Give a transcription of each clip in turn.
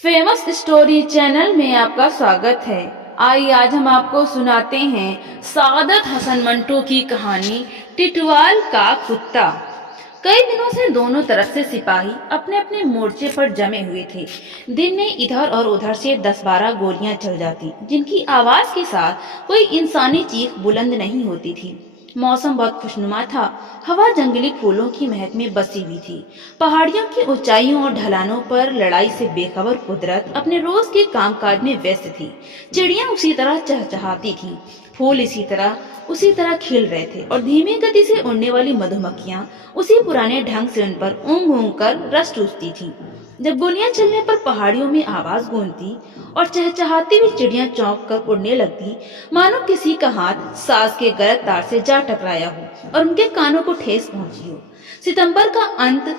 Famous story channel में आपका स्वागत है। आइए आज हम आपको सुनाते हैं सादत हसन मंटो की कहानी टिटवाल का कुत्ता। कई दिनों से दोनों तरफ से सिपाही अपने अपने मोर्चे पर जमे हुए थे। दिन में इधर और उधर से 10-12 गोलियां चल जाती, जिनकी आवाज के साथ कोई इंसानी चीख बुलंद नहीं होती थी। मौसम बहुत खुशनुमा था। हवा जंगली फूलों की महक में बसी हुई थी। पहाड़ियों की ऊंचाइयों और ढलानों पर लड़ाई से बेखबर कुदरत अपने रोज के कामकाज में व्यस्त थी। चिड़ियां उसी तरह चहचहाती थी, फूल उसी तरह खिल रहे थे और धीमी गति से उड़ने वाली मधुमक्खियां उसी पुराने ढंग से उन पर ऊँग ऊँग कर रस चूसती थी। जब गोलियां चलने पर पहाड़ियों में आवाज गूंजती और चहचहाती हुई चिड़ियां चौंक कर उड़ने लगती, मानो किसी का हाथ सांस के गलत तार से जा टकराया हो और उनके कानों को ठेस पहुंची हो। सितंबर का अंत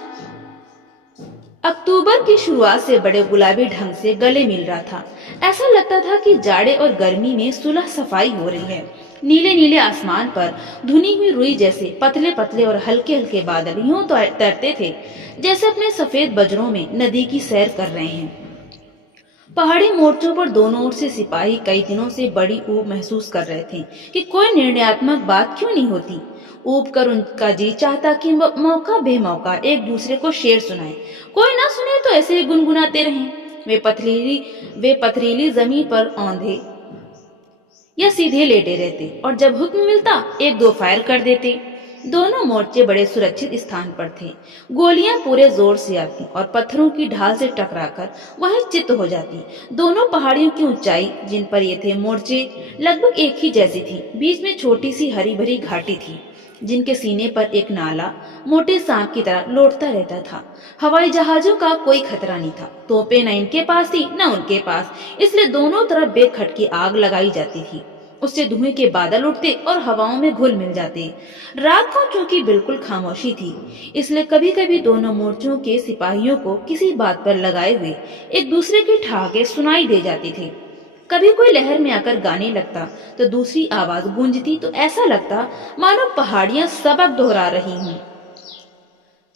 अक्टूबर की शुरुआत से बड़े गुलाबी ढंग से गले मिल रहा था। ऐसा लगता था कि जाड़े और गर्मी में सुलह सफाई हो रही है। नीले नीले आसमान पर धुनी हुई रुई जैसे पतले पतले और हल्के हल्के बादल यूं तो तैरते थे जैसे अपने सफेद बजरों में नदी की सैर कर रहे हैं। पहाड़ी मोर्चों पर दोनों ओर से सिपाही कई दिनों से बड़ी ऊब महसूस कर रहे थे कि कोई निर्णयात्मक बात क्यों नहीं होती। ऊब कर उनका जी चाहता कि मौका बेमौका एक दूसरे को शेर सुनाए। कोई ना सुने तो ऐसे ही गुनगुनाते रहें। वे पथरीली जमीन पर औंधे या सीधे लेटे रहते और जब हुक्म मिलता एक दो फायर कर देते। दोनों मोर्चे बड़े सुरक्षित स्थान पर थे। गोलियां पूरे जोर से आती और पत्थरों की ढाल से टकराकर वहीं चित्त हो जाती। दोनों पहाड़ियों की ऊंचाई जिन पर ये थे मोर्चे लगभग एक ही जैसी थी। बीच में छोटी सी हरी भरी घाटी थी, जिनके सीने पर एक नाला मोटे सांप की तरह लौटता रहता था। हवाई जहाजों का कोई खतरा नहीं था। तोपें न इनके पास थी न उनके पास, इसलिए दोनों तरफ बेखटकी आग लगाई जाती थी। उससे धुएं के बादल उठते और हवाओं में घुल मिल जाते। रात को चूंकि बिल्कुल खामोशी थी, इसलिए कभी कभी दोनों मोर्चों के सिपाहियों को किसी बात पर लगाए हुए एक दूसरे के ठहाके सुनाई दे जाते थे। कभी कोई लहर में आकर गाने लगता तो दूसरी आवाज गूंजती तो ऐसा लगता मानो पहाड़ियां सबक दोहरा रही हूं।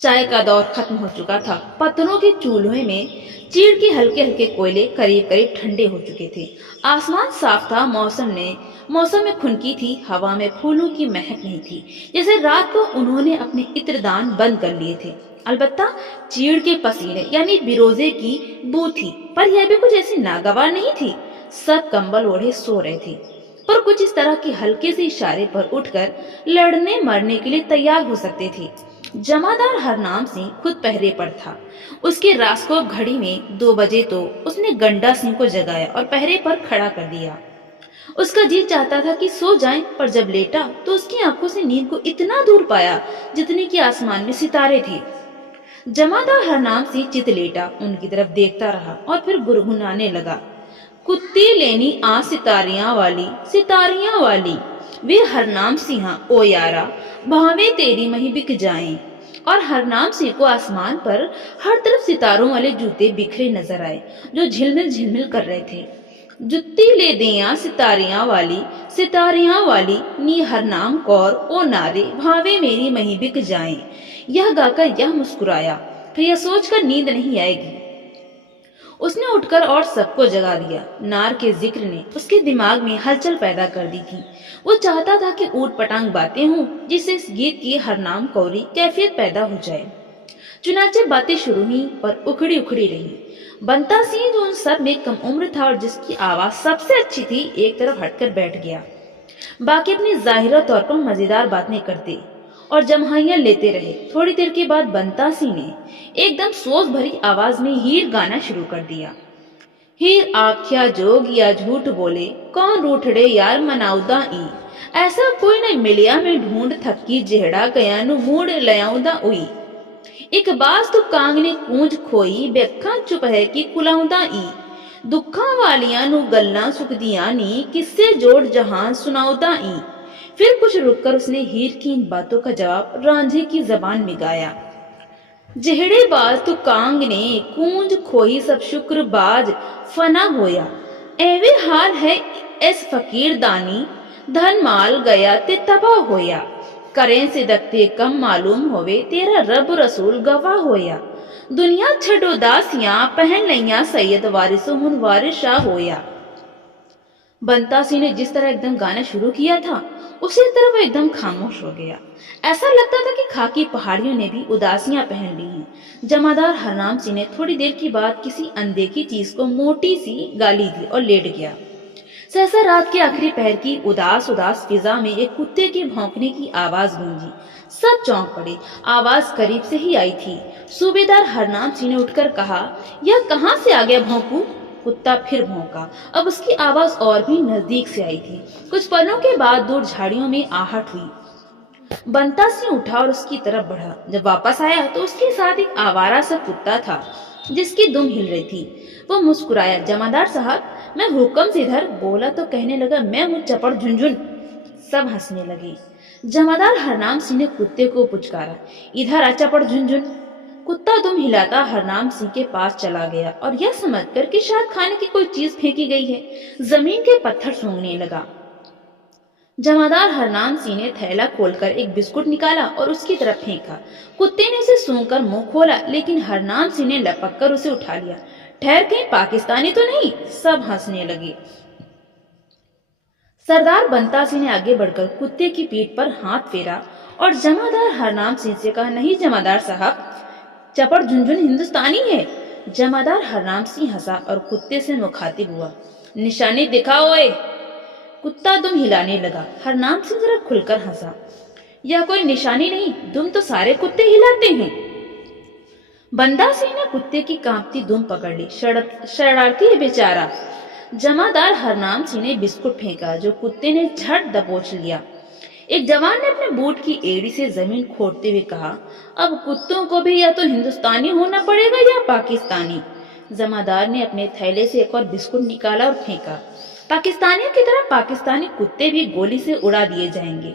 चाय का दौर खत्म हो चुका था। पत्थरों के चूल्हे में चीड़ के हल्के हल्के कोयले करीब करीब ठंडे हो चुके थे। आसमान साफ था। मौसम में खुनकी थी। हवा में फूलों की महक नहीं थी, जैसे रात को उन्होंने अपने इत्रदान बंद कर लिए थे। अलबत्ता चीड़ के पसीने यानी बिरोजे की बू थी, पर यह भी कुछ ऐसी नागवार नहीं थी। सब कंबल ओढ़े सो रहे थे, पर कुछ इस तरह के हल्के से इशारे पर उठकर लड़ने मरने के लिए तैयार हो सकते थे। जमादार हरनाम सिंह खुद पहरे पर था। उसके रास्को घड़ी में 2 बजे तो उसने गंडा सिंह को जगाया और पहरे पर खड़ा कर दिया। उसका जी चाहता था कि सो जाए, पर जब लेटा तो उसकी आंखों से नींद को इतना दूर पाया जितने कि आसमान में सितारे थे। जमादार हरनाम सिंह चित लेटा उनकी तरफ देखता रहा और फिर गुनगुनाने लगा, कुत्ती लेनी आ सितारियां वाली वे हरनाम सिंहा ओ यारा, भावे तेरी मही बिक जाएं। और हरनाम सिंह को आसमान पर हर तरफ सितारों वाले जूते बिखरे नजर आए, जो झिलमिल झिलमिल कर रहे थे। जुत्ती ले दिया सितारियां वाली नी हरनाम कौर ओ नारे, भावे मेरी मही बिक जाएं। यह गाकर यह मुस्कुराया, फिर यह सोचकर नींद नहीं आएगी। उसने उठकर और सबको जगा दिया। नार के जिक्र ने उसके दिमाग में हलचल पैदा कर दी थी। वो चाहता था कि ऊट पटांग बातें हों, जिससे इस गीत की हरनाम कौरी कैफियत पैदा हो जाए। चुनाचे बातें शुरू हुई, पर उखड़ी उखड़ी रही। बंता सिंह जो उन सब में कम उम्र था और जिसकी आवाज सबसे अच्छी थी, एक तरफ हटकर बैठ गया। बाकी अपनी जाहिरा तौर पर मजेदार बातें करते और जम्हाइयां लेते रहे। थोड़ी देर के बाद बंता सिंह ने एकदम सोच भरी आवाज में हीर गाना शुरू कर दिया। हीर आख्या जोग या झूठ बोले, कौन रूठड़े यार मनाउदा ई। ऐसा कोई न मिलिया में ढूंढ थकी, जेहड़ा गया नु मूड लयाउदा उई। एक बास तो कांग ने कूंज खोई, बेखा चुप है कि कुलाउदा ई। दुखा वालियां नु गल्लां सुखदियां नी, किस्से जोड़ जहां सुनाउदा ई। फिर कुछ रुककर उसने हीर की इन बातों का जवाब रांझे की जबान में गाया। जेहड़े बाज तो कांग ने कूंज खोई, सब शुक्र बाज फना होया। एवे हाल है इस फकीर दानी, धन माल गया ते तबाह होया। करें से दखते कम मालूम होवे, तेरा रब रसूल गवाह होया। दुनिया छड़ो दासियां पहन लिया सैयद वारिसो हुन वारिस शाह होया। बंता सिंह ने जिस तरह एकदम गाना शुरू किया था उसी तरह वो एकदम खामोश हो गया। ऐसा लगता था कि खाकी पहाड़ियों ने भी उदासियां पहन ली हैं। जमादार हरनाम सिंह ने थोड़ी देर की बाद किसी अनदेखी चीज को मोटी सी गाली दी और लेट गया। सहसा रात के आखिरी पहर की उदास उदास फिजा में एक कुत्ते के भौंकने की आवाज गूंजी। सब चौंक पड़े। आवाज करीब से ही आई थी। सूबेदार हरनाम सिंह ने उठकर कहा, यह कहाँ से आ गया भौंकू? कुत्ता फिर भौंका। अब उसकी आवाज और भी नजदीक से आई थी। कुछ पलों के बाद दूर झाड़ियों में आहट हुई। बंता सिंह उठा और उसकी तरफ बढ़ा। जब वापस आया तो उसके साथ एक आवारा सा कुत्ता था जिसकी दुम हिल रही थी। वो मुस्कुराया, जमादार साहब, मैं हुक्म से इधर। बोला तो कहने लगा, मैं हूँ चपड़ झुनझुन। सब हंसने लगे। जमादार हरनाम सिंह ने कुत्ते को पुचकारा, इधर आ चपड़ झुनझुन। कुत्ता दुम हिलाता हरनाम सिंह के पास चला गया और यह समझकर कि शायद खाने की कोई चीज फेंकी गई है, जमीन के पत्थर सूंघने लगा। जमादार हरनाम सिंह ने थैला खोलकर एक बिस्कुट निकाला और उसकी तरफ फेंका। कुत्ते ने उसे सूंघकर मुंह खोला, लेकिन हरनाम सिंह ने लपक कर उसे उठा लिया। ठहर, कहीं पाकिस्तानी तो नहीं? सब हंसने लगे। सरदार बंता सिंह ने आगे बढ़कर कुत्ते की पीठ पर हाथ फेरा और जमादार हरनाम सिंह से कहा, नहीं जमादार साहब, चपड़ झुनझुन हिंदुस्तानी है। जमादार हरनाम सिंह हंसा और कुत्ते से मुखातिब हुआ, निशानी दिखाओ ओए। कुत्ता दुम हिलाने लगा। हरनाम सिंह जरा खुलकर हंसा, यह कोई निशानी नहीं, दुम तो सारे कुत्ते हिलाते हैं। बंदा सिंह ने कुत्ते की कांपती दुम पकड़ ली। शरारती है बेचारा। जमादार हरनाम सिंह ने बिस्कुट फेंका जो कुत्ते ने झट दबोच लिया। एक जवान ने अपने बूट की एड़ी से जमीन खोदते हुए कहा, अब कुत्तों को भी या तो हिंदुस्तानी होना पड़ेगा या पाकिस्तानी। जमादार ने अपने थैले से एक और बिस्कुट निकाला और फेंका। पाकिस्तानियों की तरह पाकिस्तानी कुत्ते भी गोली से उड़ा दिए जाएंगे।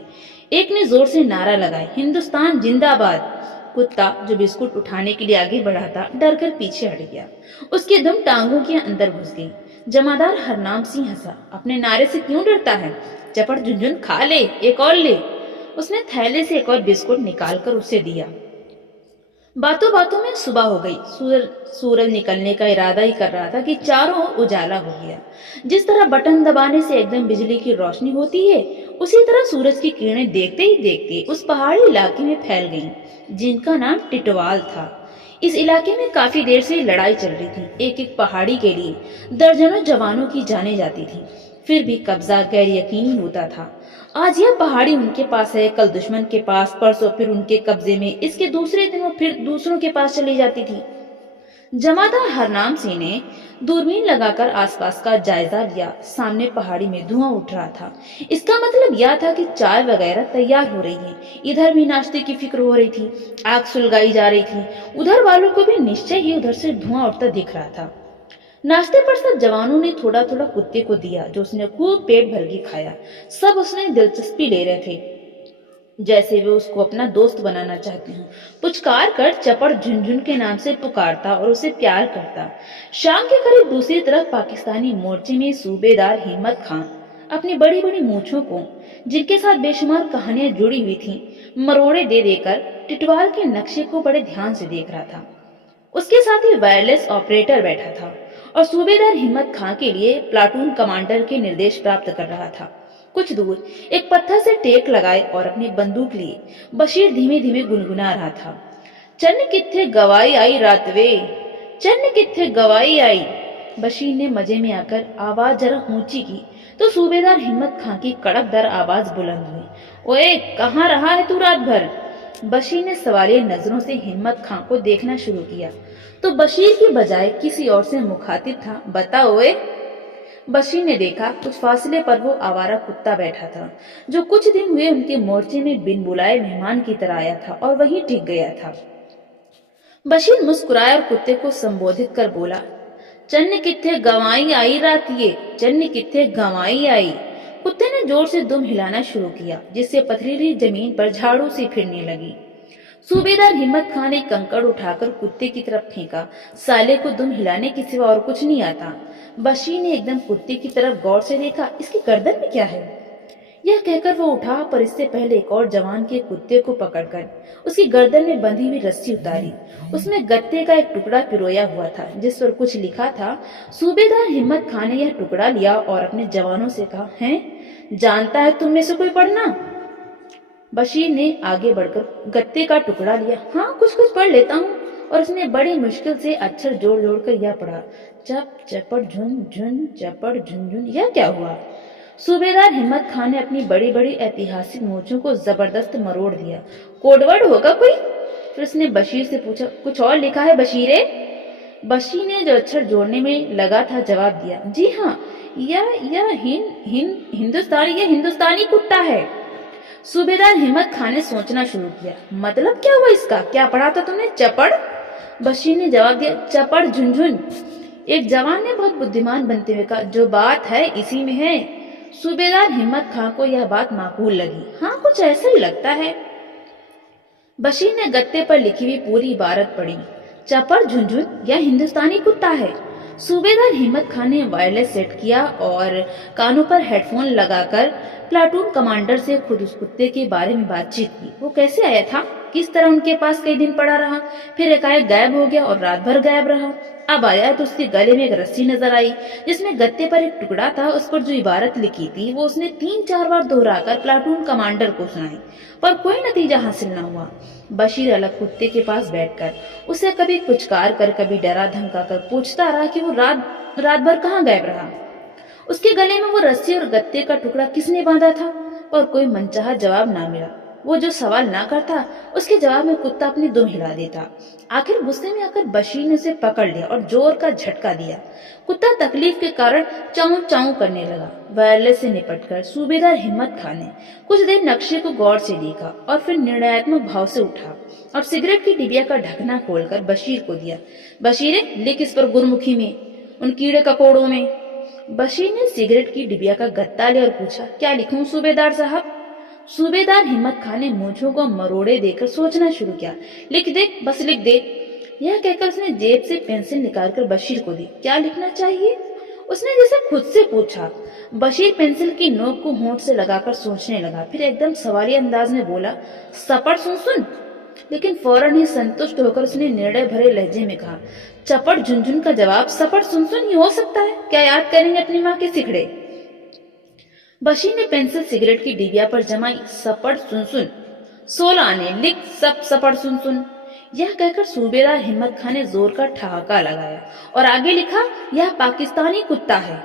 एक ने जोर से नारा लगाया, हिंदुस्तान जिंदाबाद। कुत्ता जो बिस्कुट उठाने के लिए आगे बढ़ा था डर कर पीछे हट गया। उसकी दुम टांगों के अंदर घुस गई। जमादार हरनाम सिंह हंसा, अपने नारे से क्यों डरता है? चपड़ झुनझुन खा ले, एक और ले। उसने थैले से एक और बिस्कुट निकालकर उसे दिया। बातों बातों में सुबह हो गई। सूरज निकलने का इरादा ही कर रहा था कि चारों ओर उजाला हो गया। जिस तरह बटन दबाने से एकदम बिजली की रोशनी होती है, उसी तरह सूरज की किरणें देखते ही देखते उस पहाड़ी इलाके में फैल गईं, जिनका नाम टिटवाल था। इस इलाके में काफी देर से लड़ाई चल रही थी। एक एक पहाड़ी के लिए दर्जनों जवानों की जाने जाती थी, फिर भी कब्जा गैर यकीनी होता था। आज यह पहाड़ी उनके पास है, कल दुश्मन के पास, परसों फिर उनके कब्जे में, इसके दूसरे दिन वो फिर दूसरों के पास चली जाती थी। जमादार हरनाम सिंह ने दूरबीन लगाकर आसपास का जायजा लिया। सामने पहाड़ी में धुआं उठ रहा था। इसका मतलब यह था कि चाय वगैरह तैयार हो रही है। इधर भी नाश्ते की फिक्र हो रही थी, आग सुलगाई जा रही थी। उधर वालों को भी निश्चय ही उधर से धुआं उठता दिख रहा था। नाश्ते पर सब जवानों ने थोड़ा थोड़ा कुत्ते को दिया, जो उसने खूब पेट भर के खाया। सब उसने दिलचस्पी ले रहे थे, जैसे वे उसको अपना दोस्त बनाना चाहते हैं। पुचकार कर चपड़ झुनझुन के नाम से पुकारता और उसे प्यार करता। शाम के करीब दूसरी तरफ पाकिस्तानी मोर्चे में सूबेदार हिम्मत खां अपनी बड़ी बड़ी मूंछों को, जिनके साथ बेशुमार कहानियां जुड़ी हुई थीं, मरोड़े दे देकर टिटवाल के नक्शे को बड़े ध्यान से देख रहा था। उसके साथ ही वायरलेस ऑपरेटर बैठा था और सूबेदार हिम्मत खां के लिए प्लाटून कमांडर के निर्देश प्राप्त कर रहा था। कुछ दूर एक पत्थर से टेक लगाए और अपनी बंदूक लिए बशीर धीमे धीमे गुनगुना रहा था, चन्न कित्थे गवाई आई रात वे, चन्न कित्थे गवाई आई। बशीर ने मजे में आकर आवाज जरा ऊंची की तो सूबेदार हिम्मत खां की कड़कदार आवाज बुलंद हुई, ओए कहाँ रहा है तू रात भर? बशीर ने सवालिया नजरों से हिम्मत खां को देखना शुरू किया तो बशीर की बजाय किसी और से मुखातिब था, बता ओए। बशीर ने देखा कुछ फासले पर वो आवारा कुत्ता बैठा था, जो कुछ दिन हुए उनके मोर्चे में बिन बुलाए मेहमान की तरह आया था और वहीं टिक गया था। बशीर मुस्कुराया और कुत्ते को संबोधित कर बोला, चन्न कित्थे गवाई आई रात ये, चन्न कित्थे गवाई आई। कुत्ते ने जोर से दुम हिलाना शुरू किया, जिससे पथरीली जमीन पर झाड़ू सी फिरने लगी। सूबेदार हिम्मत खां ने कंकड़ उठाकर कुत्ते की तरफ फेंका। साले को दुम हिलाने के सिवा और कुछ नहीं आता। बशीर ने एकदम कुत्ते की तरफ गौर से देखा, इसकी गर्दन में क्या है? यह कहकर वो उठा, पर इससे पहले एक और जवान के कुत्ते को पकड़कर उसकी गर्दन में बंधी हुई रस्सी उतारी। उसमें गत्ते का एक टुकड़ा पिरोया हुआ था जिस पर कुछ लिखा था। सूबेदार हिम्मत खान ने यह टुकड़ा लिया और अपने जवानों से कहा, हैं, जानता है तुम में से कोई पढ़ना? बशीर ने आगे बढ़कर गत्ते का टुकड़ा लिया। हाँ, कुछ कुछ पढ़ लेता हूँ। और उसने बड़ी मुश्किल से अक्षर जोड़ जोड़ कर यह पढ़ा, चप चपड़ झुन झुन चपड़ झुन झुन। यह क्या हुआ? सूबेदार हिम्मत खान ने अपनी बड़ी बड़ी ऐतिहासिक मूंछों को जबरदस्त मरोड़ दिया। कोडवर्ड होगा कोई? फिर उसने बशीर से पूछा, कुछ और लिखा है बशीरे? बशीर ने जो अक्षर जोड़ने में लगा था जवाब दिया, जी हाँ, यह हिंदुस्तानी कुत्ता है। सूबेदार हिम्मत खान ने सोचना शुरू किया, मतलब क्या हुआ इसका? क्या पढ़ा था तुमने? चपड़? बशीर ने जवाब दिया, चपड़ झुनझुन। एक जवान ने बहुत बुद्धिमान बनते हुए कहा, जो बात है इसी में है। सूबेदार हिम्मत खान को यह बात माकूल लगी। हाँ, कुछ ऐसा ही लगता है। बशीर ने गत्ते पर लिखी हुई पूरी इबारत पढ़ी, चपड़ झुनझुन, यह हिंदुस्तानी कुत्ता है। सूबेदार हिम्मत खान ने वायरलेस सेट किया और कानों पर हेडफोन लगाकर प्लाटून कमांडर से खुद उस कुत्ते के बारे में बातचीत की। वो कैसे आया था, किस तरह उनके पास कई दिन पड़ा रहा, फिर एकाएक गायब हो गया और रात भर गायब रहा। अब आया तो उसके गले में एक रस्सी नजर आई जिसमें गत्ते पर एक टुकड़ा था। उस पर जो इबारत लिखी थी वो उसने 3-4 बार दोहराकर प्लाटून कमांडर को सुनाई, पर कोई नतीजा हासिल न हुआ। बशीर अलग कुत्ते के पास बैठकर उसे कभी पुचकार कर कभी डरा धमका कर पूछता रहा कि वो रात भर कहाँ गायब रहा। उसके गले में वो रस्सी और गत्ते का टुकड़ा किसने बांधा था, पर कोई मनचाहा जवाब ना मिला। वो जो सवाल ना करता उसके जवाब में कुत्ता अपनी दुम हिला देता। आखिर गुस्से में आकर बशीर ने उसे पकड़ लिया और जोर का झटका दिया। कुत्ता तकलीफ के कारण चाऊ चाऊ करने लगा। वायरलेस से निपटकर सूबेदार हिम्मत खान ने कुछ देर नक्शे को गौर से देखा और फिर निर्णयात्मक भाव से उठा और सिगरेट की डिबिया का ढकना खोलकर बशीर को दिया। बशीरे, लिख इस पर गुरमुखी में, उन कीड़े ककोड़ों में। बशीर ने सिगरेट की डिबिया का गत्ता लिया और पूछा, क्या लिखूं सूबेदार साहब? सूबेदार हिम्मत खान ने मूंछों को मरोड़े देकर सोचना शुरू किया। लिख दे, बस लिख दे। यह कहकर उसने जेब से पेंसिल निकालकर बशीर को दी। क्या लिखना चाहिए? उसने जैसे खुद से पूछा। बशीर पेंसिल की नोक को होंठ से लगाकर सोचने लगा, फिर एकदम सवाली अंदाज में बोला, सपड़ सुन सुन। लेकिन फौरन ही संतुष्ट होकर उसने निर्णय भरे लहजे में कहा, चपड़ झुनझुन का जवाब सपड़ सुन सुन ही हो सकता है। क्या याद करेंगे अपनी माँ के सिखड़े? बशीर ने पेंसिल सिगरेट की डिबिया पर जमाई। सपड़ सुन सुन, 16 आने, लिख सब सपड़ सुन सुन। यह कहकर सूबेदार हिम्मत खान ने जोर का ठहाका लगाया और आगे लिखा, यह पाकिस्तानी कुत्ता है।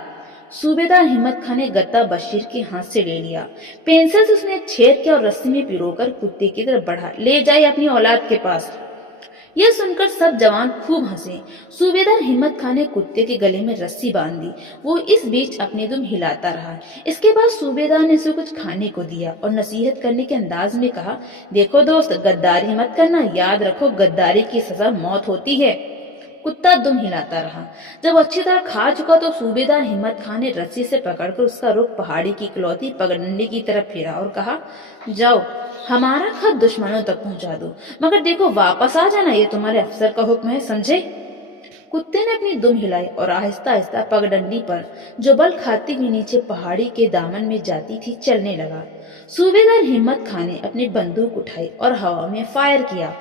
सूबेदार हिम्मत खान ने गत्ता बशीर के हाथ से ले लिया। पेंसिल से उसने छेद किया और रस्सी में पिरोकर कुत्ते की तरफ बढ़ा। ले जाए अपनी औलाद के पास। यह सुनकर सब जवान खूब हंसे। सूबेदार हिम्मत खान ने कुत्ते के गले में रस्सी बांध दी। वो इस बीच अपनी दुम हिलाता रहा। इसके बाद सूबेदार ने उसे कुछ खाने को दिया और नसीहत करने के अंदाज में कहा, देखो दोस्त, गद्दारी मत करना, याद रखो गद्दारी की सजा मौत होती है। कुत्ता दुम हिलाता रहा। जब अच्छी तरह खा चुका तो सूबेदार हिम्मत खान ने रस्सी से पकड़कर उसका रुख पहाड़ी की इकलौती पगडंडी की तरफ फेरा और कहा, जाओ, हमारा खत दुश्मनों तक पहुंचा दो, मगर देखो वापस आ जाना, ये तुम्हारे अफसर का हुक्म है, समझे? कुत्ते ने अपनी दुम हिलाई और आहिस्ता आहिस्ता पगडंडी पर जो बल खाती हुई नीचे पहाड़ी के दामन में जाती थी चलने लगा। सूबेदार हिम्मत खान ने अपनी बंदूक उठाई और हवा में फायर किया।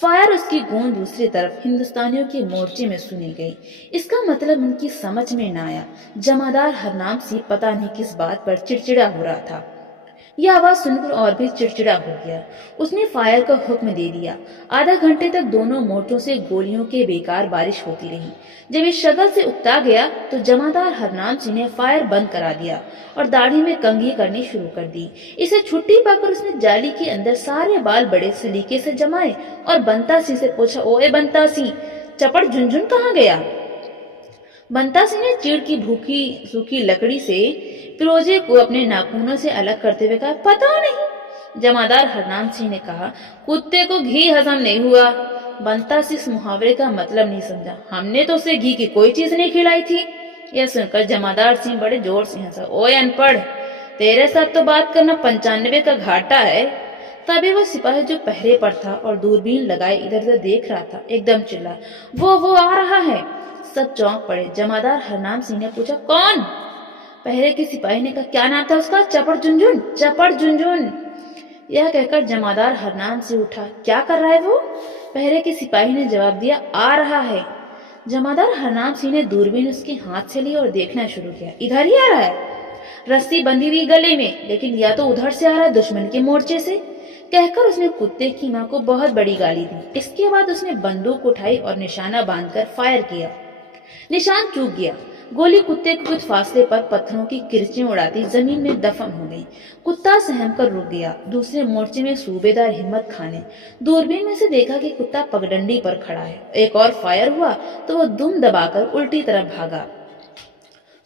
फायर उसकी गूंज दूसरी तरफ हिंदुस्तानियों के मोर्चे में सुनी गई। इसका मतलब उनकी समझ में न आया। जमादार हरनाम सिंह पता नहीं किस बात पर चिड़चिड़ा हो रहा था। यह आवाज सुनकर और भी चिड़चिड़ा हो गया। उसने फायर का हुक्म दे दिया। आधा घंटे तक दोनों मोर्चों से गोलियों की बेकार बारिश होती रही। जब ये शगल से उकता गया तो जमादार हरनाम सिंह ने फायर बंद करा दिया और दाढ़ी में कंघी करनी शुरू कर दी। इसे छुट्टी पाकर उसने जाली के अंदर सारे बाल बड़े सलीके से जमाए और बंता सिंह से पूछा, ओए बंता सिंह, चपड़ झुनझुन कहाँ गया? बंता सिंह ने चीड़ की भूखी सूखी लकड़ी से फिरोजे को अपने नाखूनों से अलग करते हुए कहा, पता नहीं। जमादार हरनाम सिंह ने कहा, कुत्ते को घी हजम नहीं हुआ। बंता सिंह इस मुहावरे का मतलब नहीं समझा। हमने तो उसे घी की कोई चीज नहीं खिलाई थी। यह सुनकर जमादार सिंह बड़े जोर से हंसा। ओए अनपढ़, तेरे साथ तो बात करना 95 का घाटा है। तभी वो सिपाही जो पहरे पर था और दूरबीन लगाए इधर उधर देख रहा था एकदम चिल्ला, वो आ रहा है। सब चौंक पड़े। जमादार हरनाम सिंह ने पूछा, कौन? पहरे के सिपाही ने कहा, क्या नाम था उसका? चपड़ झुनझुन, चपड़ झुनझुन। यह कहकर जमादार हरनाम सिंह उठा। क्या कर रहा है वो? पहरे के सिपाही ने जवाब दिया, आ रहा है। जमादार हरनाम सिंह ने दूरबीन उसके हाथ से ली और देखना शुरू किया। इधर ही आ रहा है, रस्सी बंधी हुई गले में, लेकिन या तो उधर से आ रहा है दुश्मन के मोर्चे से। कहकर उसने कुत्ते की माँ को बहुत बड़ी गाली दी। इसके बाद उसने बंदूक उठाई और निशाना बांधकर फायर किया। निशान चूक गया। गोली कुत्ते को कुछ फासले पर पत्थरों की किरचें उड़ाती जमीन में दफन हो गई। कुत्ता सहम कर रुक गया। दूसरे मोर्चे में सूबेदार हिम्मत खां ने दूरबीन में से देखा कि कुत्ता पगडंडी पर खड़ा है। एक और फायर हुआ तो वो दुम दबाकर उल्टी तरफ भागा,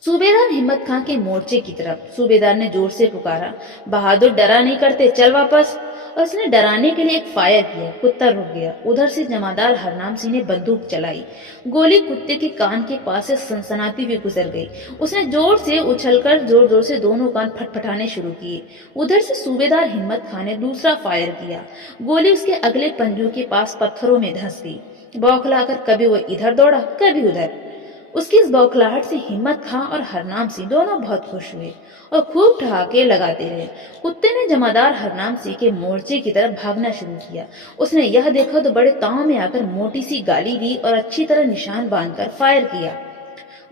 सूबेदार हिम्मत खां के मोर्चे की तरफ। सूबेदार ने जोर से पुकारा, बहादुर डरा नहीं करते, चल वापस। और उसने डराने के लिए एक फायर किया। कुत्ता रुक गया। उधर से जमादार हरनाम सिंह ने बंदूक चलाई। गोली कुत्ते के कान के पास से सनसनाती हुई गुजर गई। उसने जोर से उछलकर जोर जोर से दोनों कान फटफटाने शुरू किए। उधर से सूबेदार हिम्मत खां ने दूसरा फायर किया। गोली उसके अगले पंजों के पास पत्थरों में धंस गई। बौखलाकर कभी वो इधर दौड़ा, कभी उधर। उसकी इस बौखलाहट से हिम्मत खां और हरनाम सिंह दोनों बहुत खुश हुए और खूब ठहाके लगाते रहे। कुत्ते ने जमादार हरनाम सिंह के मोर्चे की तरफ भागना शुरू किया। उसने यह देखा तो बड़े ताव में आकर मोटी सी गाली दी और अच्छी तरह निशान बांधकर फायर किया।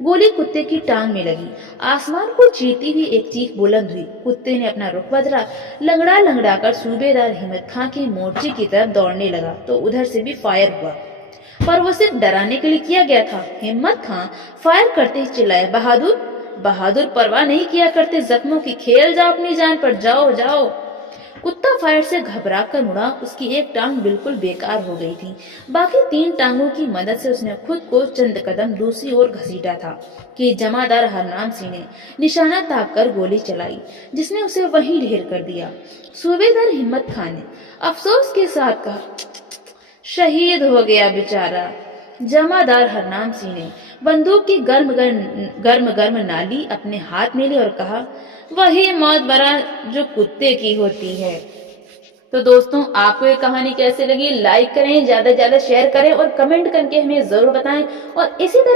गोली कुत्ते की टांग में लगी। आसमान को चीरती हुई एक चीख बुलंद हुई। कुत्ते ने अपना रुख बदला। लंगड़ा लंगड़ा कर सूबेदार हिम्मत खां के मोर्चे की तरफ दौड़ने लगा तो उधर से भी फायर हुआ, पर वो सिर्फ डराने के लिए किया गया था। हिम्मत खां फायर करते ही चिल्लाया, बहादुर। बहादुर परवाह नहीं किया करते जख्मों की, खेल जाओ अपनी जान पर, जाओ जाओ। कुत्ता फायर से घबरा कर मुड़ा। उसकी एक टांग बिल्कुल बेकार हो गई थी। बाकी 3 टांगों की मदद से उसने खुद को चंद कदम दूसरी ओर घसीटा था कि जमादार हरनाम सिंह ने निशाना ताक कर गोली चलाई, जिसने उसे वहीं ढेर कर दिया। सूबेदार हिम्मत खां ने अफसोस के साथ कहा, शहीद हो गया बेचारा। जमादार हरनाम सिंह ने बंदूक की गर्म नाली अपने हाथ में ली और कहा, वही मौत बरा जो कुत्ते की होती है। तो दोस्तों, आपको ये कहानी कैसे लगी? लाइक करें, ज्यादा से ज्यादा शेयर करें और कमेंट करके हमें जरूर बताएं। और इसी तरह